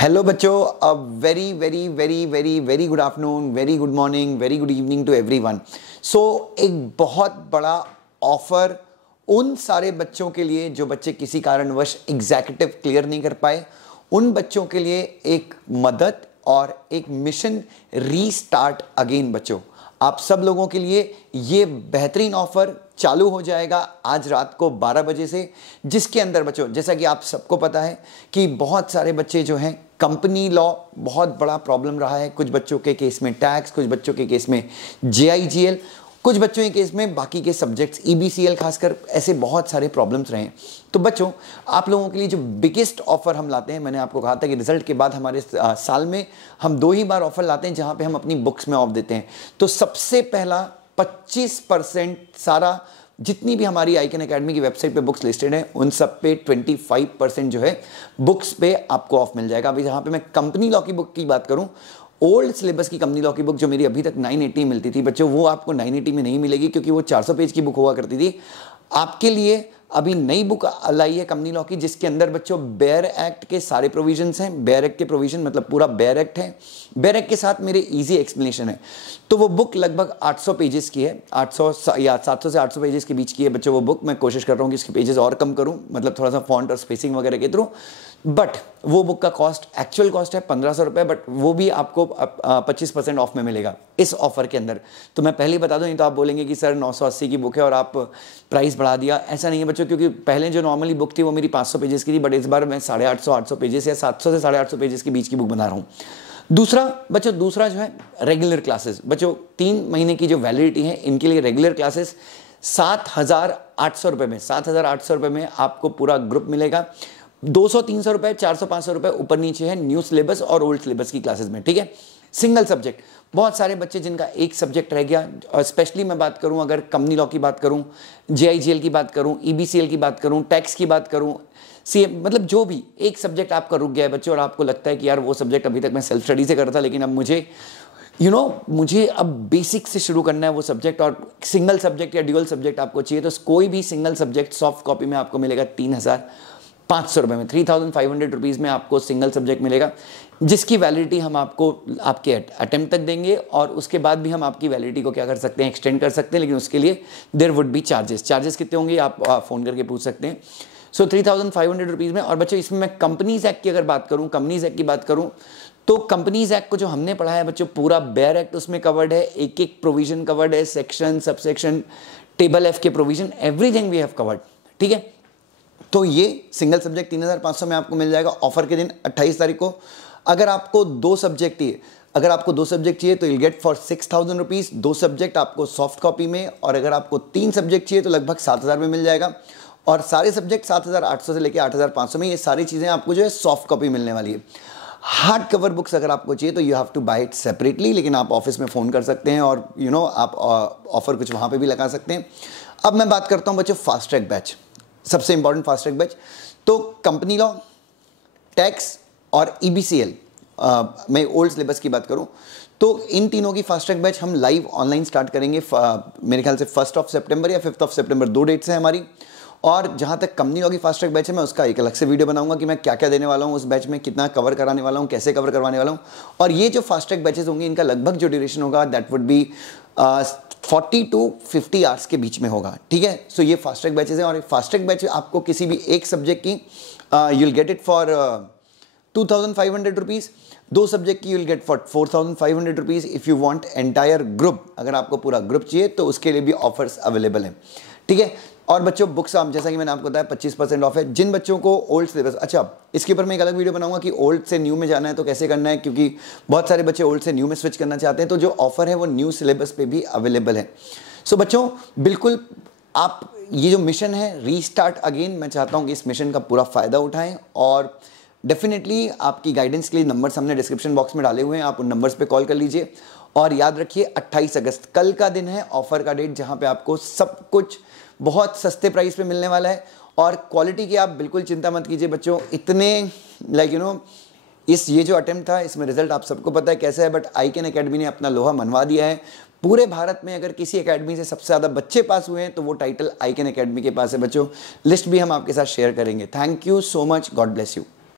Hello बच्चों, a very very very very very good afternoon, very good morning, very good evening to everyone. So एक बहुत बड़ा offer उन सारे बच्चों के लिए जो बच्चे किसी कारणवश एग्जीक्यूटिव क्लियर नहीं कर पाए, उन बच्चों के लिए एक मदद और एक मिशन रीस्टार्ट अगेन। बच्चों, आप सब लोगों के लिए ये बेहतरीन ऑफर चालू हो जाएगा आज रात को 12 बजे से, जिसके अंदर बच्चों, जैसा कि आप सबको पता है कि बहुत सारे बच्चे जो हैं, कंपनी लॉ बहुत बड़ा प्रॉब्लम रहा है। कुछ बच्चों के केस में टैक्स, कुछ बच्चों के केस में जेआईजीएल, कुछ बच्चों के केस में बाकी के सब्जेक्ट्स ईबीसीएल, खासकर ऐसे बहुत सारे प्रॉब्लम्स रहे हैं। तो बच्चों, आप लोगों के लिए जो बिगेस्ट ऑफर हम लाते हैं, मैंने आपको कहा था कि रिजल्ट के बाद हमारे साल में हम 2 ही बार ऑफर लाते हैं जहां पे हम अपनी बुक्स में ऑफ देते हैं। तो सबसे पहला 25% सारा जितनी भी हमारी आईकन एकेडमी की वेबसाइट पे बुक्स लिस्टेड हैं उन सब पे 25% जो है बुक्स पे आपको ऑफ मिल जाएगा। अभी जहां पे मैं कंपनी लॉ की बुक की बात करूं, ओल्ड सिलेबस की कंपनी लॉ की बुक जो मेरी अभी तक 980 मिलती थी बच्चों, वो आपको 980 में नहीं मिलेगी क्योंकि वो 400 पेज की बुक हुआ करती थी। आपके लिए अभी नई बुक लाई है कंपनी लॉ की, जिसके अंदर बच्चों बेयर एक्ट के सारे प्रोविजंस हैं। बेयर एक्ट के प्रोविजन मतलब पूरा बेयर एक्ट है, बेयर एक्ट के साथ मेरे इजी एक्सप्लेनेशन है। तो वो बुक लगभग 800 पेजेस की है, 800 या 700 से 800 पेजेस के बीच की है बच्चों वो बुक। मैं कोशिश कर रहा हूँ कि इसके पेजेस और कम करूँ, मतलब थोड़ा सा फॉन्ट और स्पेसिंग वगैरह के थ्रू। बट वो बुक का कॉस्ट, एक्चुअल कॉस्ट है 1500 रुपये, बट वो भी आपको 25% ऑफ में मिलेगा इस ऑफर के अंदर। तो मैं पहले ही बता दूं, नहीं तो आप बोलेंगे कि सर 980 की बुक है और आप प्राइस बढ़ा दिया। ऐसा नहीं है बच्चों, क्योंकि पहले जो नॉर्मली बुक थी वो मेरी 500 पेजेस की थी, बट इस बार मैं 850 पेजेस या 700 से 850 पेजेस के बीच की बुक बना रहा हूँ। दूसरा बच्चों, दूसरा जो है रेगुलर क्लासेस। बच्चों 3 महीने की जो वैलिडिटी है इनके लिए रेगुलर क्लासेस 7800 रुपये में, 7800 रुपये में आपको पूरा ग्रुप मिलेगा। 200-300 रुपये, 400-500 रुपये ऊपर नीचे है न्यू सिलेबस और ओल्ड सिलेबस की क्लासेस में, ठीक है। सिंगल सब्जेक्ट, बहुत सारे बच्चे जिनका एक सब्जेक्ट रह गया, और स्पेशली मैं बात करूं, अगर कंपनी लॉ की बात करूं, जेआईजीएल की बात करूं, ईबीसीएल की बात करूं, टैक्स की बात करूं, सीएम, मतलब जो भी एक सब्जेक्ट आपका रुक गया है बच्चों, और आपको लगता है कि यार वो सब्जेक्ट अभी तक मैं सेल्फ स्टडी से कर रहा था, लेकिन अब मुझे अब बेसिक से शुरू करना है वो सब्जेक्ट, और सिंगल सब्जेक्ट या ड्यूअल सब्जेक्ट आपको चाहिए, तो कोई भी सिंगल सब्जेक्ट सॉफ्ट कॉपी में आपको मिलेगा 3500 रुपये में। 3500 रुपीज़ में आपको सिंगल सब्जेक्ट मिलेगा, जिसकी वैलिडिटी हम आपको आपके अटेम्प्ट तक देंगे, और उसके बाद भी हम आपकी वैलिडिटी को क्या कर सकते हैं, एक्सटेंड कर सकते हैं, लेकिन उसके लिए देयर वुड बी चार्जेस कितने होंगे आप फ़ोन करके पूछ सकते हैं। सो 3500 रुपीज़ में। और बच्चों इसमें मैं कंपनीज एक्ट की अगर बात करूं, कंपनीज एक्ट की बात करूं, तो कंपनीज एक्ट को जो हमने पढ़ा है बच्चों, पूरा बेयर एक्ट उसमें कवर्ड है, एक एक प्रोविजन कवर्ड है, सेक्शन, सबसेक्शन, टेबल एफ के provision, everything we have covered, ठीक है। तो ये सिंगल सब्जेक्ट 3500 में आपको मिल जाएगा ऑफर के दिन 28 तारीख को। अगर आपको 2 सब्जेक्ट चाहिए तो you get for 6000 rupees 2 subject आपको सॉफ्ट कॉपी में, और अगर आपको 3 सब्जेक्ट चाहिए तो लगभग 7000 में मिल जाएगा। और सारे सब्जेक्ट 7800 से लेकर 8500 में, ये सारी चीज़ें आपको जो है सॉफ्ट कॉपी मिलने वाली है। हार्ड कवर बुक्स अगर आपको चाहिए तो you have to buy it separately, लेकिन आप ऑफिस में फ़ोन कर सकते हैं और आप ऑफर कुछ वहाँ पे भी लगा सकते हैं। अब मैं बात करता हूँ बच्चों फास्ट ट्रैक बैच, सबसे इंपॉर्टेंट फास्ट ट्रैक बैच। तो कंपनी लॉ, टैक्स और ईबीसीएल, मैं ओल्ड सिलेबस की बात करूं तो इन तीनों की फास्ट ट्रैक बैच हम लाइव ऑनलाइन स्टार्ट करेंगे, मेरे ख्याल से 1 सितंबर या 5 सितंबर, 2 डेट्स हैं हमारी। और जहां तक कंपनी लॉ की फास्ट ट्रैक बैच है, मैं उसका एक अलग से वीडियो बनाऊंगा कि मैं क्या क्या देने वाला हूं उस बैच में, कितना कवर कराने वाला हूं, कैसे कवर करवाने वाला हूं। और ये जो फास्ट ट्रैक बैचेस होंगे, इनका लगभग जो ड्यूरेशन होगा that would be 40 to 50 hours के बीच में होगा, ठीक है। सो ये फास्ट ट्रैक बैचेस हैं, और फास्ट ट्रैक बैच आपको किसी भी एक सब्जेक्ट की you will get it for 2500 rupees, 2 subject की you will get for 4500 rupees. If you want entire group, अगर आपको पूरा ग्रुप चाहिए तो उसके लिए भी ऑफर्स अवेलेबल हैं, ठीक है। और बच्चों बुक्स जैसा कि मैंने आपको बताया 25% ऑफ है जिन बच्चों को ओल्ड सिलेबस। अच्छा, इसके ऊपर मैं एक अलग वीडियो बनाऊंगा कि ओल्ड से न्यू में जाना है तो कैसे करना है, क्योंकि बहुत सारे बच्चे ओल्ड से न्यू में स्विच करना चाहते हैं, तो जो ऑफर है वो न्यू सिलेबस पे भी अवेलेबल है। सो बच्चों, बिल्कुल आप ये जो मिशन है रीस्टार्ट अगेन, मैं चाहता हूँ कि इस मिशन का पूरा फ़ायदा उठाएं, और डेफिनेटली आपकी गाइडेंस के लिए नंबर्स हमने डिस्क्रिप्शन बॉक्स में डाले हुए हैं, आप उन नंबर्स पे कॉल कर लीजिए। और याद रखिए 28 अगस्त कल का दिन है, ऑफर का डेट, जहाँ पे आपको सब कुछ बहुत सस्ते प्राइस पे मिलने वाला है। और क्वालिटी की आप बिल्कुल चिंता मत कीजिए बच्चों, इतने ये जो अटेम्प्ट था इसमें रिजल्ट आप सबको पता है कैसा है, बट आईकन एकेडमी ने अपना लोहा मनवा दिया है। पूरे भारत में अगर किसी एकेडमी से सबसे ज़्यादा बच्चे पास हुए हैं तो वो टाइटल आईकन एकेडमी के पास है बच्चों। लिस्ट भी हम आपके साथ शेयर करेंगे। Thank you so much, God bless you.